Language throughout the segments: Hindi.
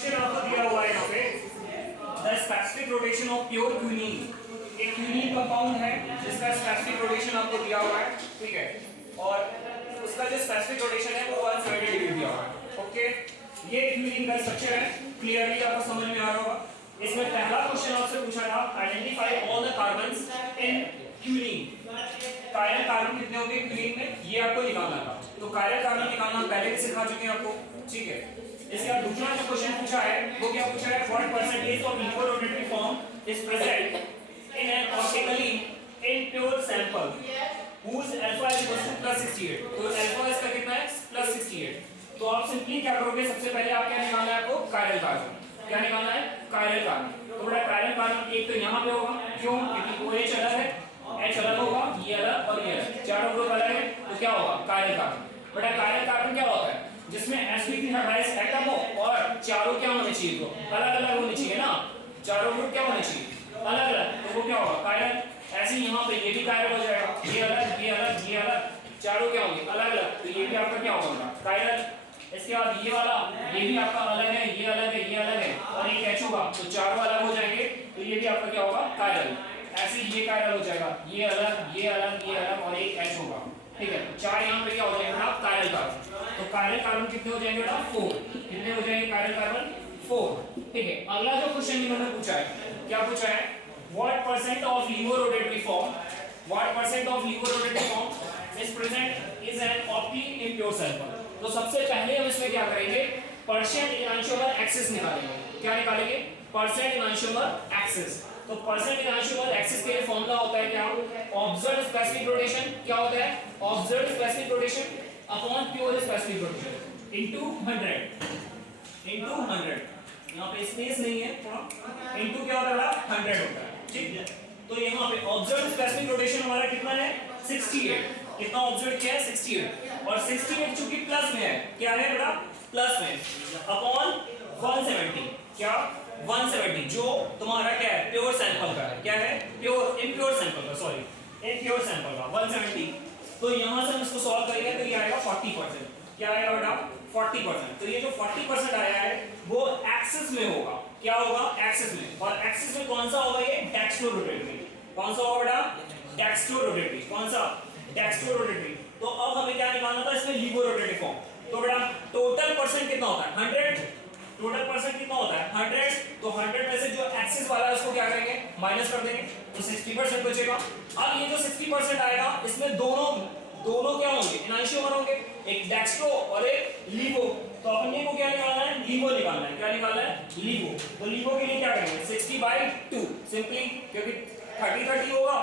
आपको दिया हुआ है यहाँ पे the specific rotation of pure quinine. एक क्विनीन कंपाउंड है जिसका स्पेसिफिक रोटेशन आपको दिया हुआ है, ठीक है, और उसका जो स्पेसिफिक रोटेशन है वो 170 डिग्री दिया हुआ है। ओके, ये क्विनीन का स्ट्रक्चर है, क्लियरली आपको समझ में आ रहा होगा। इसमें पहला क्वेश्चन आपसे पूछा था identify all the carbons in quinine. Chiral carbon कितने होंगे क्विनीन में, ये आपको निकालना था। तो कायरल कार्बन निकालना पहले भी सिखा चुके हैं आपको, ठीक है। इसका दूसरा जो क्वेश्चन पूछा है वो क्या पूछा है, what percentage of laevorotatory form is present in an optically impure sample whose alpha is equal to +68। तो अल्फा इसका कितना है +68। तो आप सिंपली क्या करोगे, सबसे पहले आप क्या निकालना है आपको, कायरल कार्बन। क्या निकालना है, कायरल कार्बन। तो बड़ा कायरल कार्बन एक तो यहाँ पे होगा, क्यों, क्योंकि OH अलग है, H अलग होगा, ये अलग और ये अलग, चारों ग्रुप अलग है, तो क्या होगा कायरल कार्बन। बड़ा कायरल कार्बन क्या होता है, जिसमें sp3 हाइब्रिडाइज्ड एटम हो और चारों क्या होने चाहिए, तो अलग अलग होने चाहिए ना, चारों ग्रुप क्या होने चाहिए अलग अलग, तो वो क्या होगा कायरल। ऐसे ही यहाँ पे ये भी कायरल हो जाएगा, ये अलग ये अलग ये अलग, चारों क्या होंगे अलग अलग, तो ये भी आपका क्या होगा कायरल। इसके बाद ये वाला, ये भी आपका अलग है, ये अलग है, ये अलग है, और एक H होगा, तो चारों अलग हो जाएंगे, तो ये भी आपका क्या होगा कायरल। ऐसे ये कायरल हो जाएगा, ये अलग ये अलग ये अलग और एक H होगा, ठीक है। तो चार यहाँ पे क्या हो जाएगा आप कायरल कार्बन। तो कायरल कार्बन कितने हो जाएंगे बेटा 4, कितने हो जाएंगे कायरल कार्बन 4, ठीक है। अगला जो क्वेश्चन इन्होंने पूछा है, क्या पूछा है, what percent of laevorotatory form, what percent of laevorotatory form is present is an opti impure sample. तो सबसे पहले हम इसमें क्या करेंगे, परसेंट इनआंशियोमर एक्सिस निकालेंगे। क्या निकालेंगे, परसेंट इनआंशियोमर एक्सिस। तो परसेंट इनआंशियोमर एक्सिस के लिए फॉर्मूला होता है क्या, ऑब्जर्व्ड स्पेसिफिक रोटेशन। क्या होता है, observed specific rotation upon pure specific rotation into 100 into 100। यहाँ पे स्पेस नहीं है थोड़ा, इनटू क्या होता है 100 होता है, ठीक है। तो यहाँ पे ऑब्जर्व्ड स्पेसिफिक रोटेशन हमारा कितना है 68। कितना ऑब्जर्व किया है 68, और 68 चूंकि प्लस में है, क्या है बेटा प्लस में, अपॉन 170। क्या 170 जो तुम्हारा क्या है प्योर सैंपल का है, क्या है प्योर इम्प्योर सैंपल का, सॉरी इम्प्योर सैंपल का 170। तो यहां से हम इसको सॉल्व करेंगे तो ये आएगा 40%। क्या आएगा बेटा 40%। तो ये जो 40% आया है वो एक्सिस में होगा, क्या होगा एक्सिस में, और एक्सिस में कौन सा होगा, ये डेक्स्ट्रो रोटेटरी। कौन सा होगा बेटा डेक्स्ट्रो रोटेटरी, कौन सा डेक्स्ट्रो रोटेटरी। तो अब हमें क्या निकालना था इसमें लिबो रोटेटरी फॉर्म। तो बेटा टोटल परसेंट कितना होता है 100, टोटल परसेंट कितना होता है 100। तो 100 में से जो एक्सिस वाला है उसको क्या करेंगे माइनस कर देंगे, तो 60% बचेगा। अब ये जो 60% आएगा इसमें दोनों क्या होंगे इनआंशियोमर होंगे, एक डेक्स्ट्रो और एक लिबो। तो अपने को क्या निकालना है, लिबो निकालना है। क्या निकालना है, लिबो। तो लिबो के लिए क्या करेंगे 60/2 सिंपली, क्योंकि 30-30 होगा,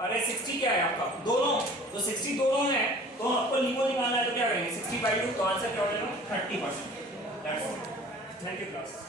अरे 60 क्या है आपका दोनों, तो 60 दोनों है, तो आपको लिबो निकालना है, तो क्या करेंगे 60/2। तो आंसर क्या हो जाएगा 30%। That's all. Thank you class.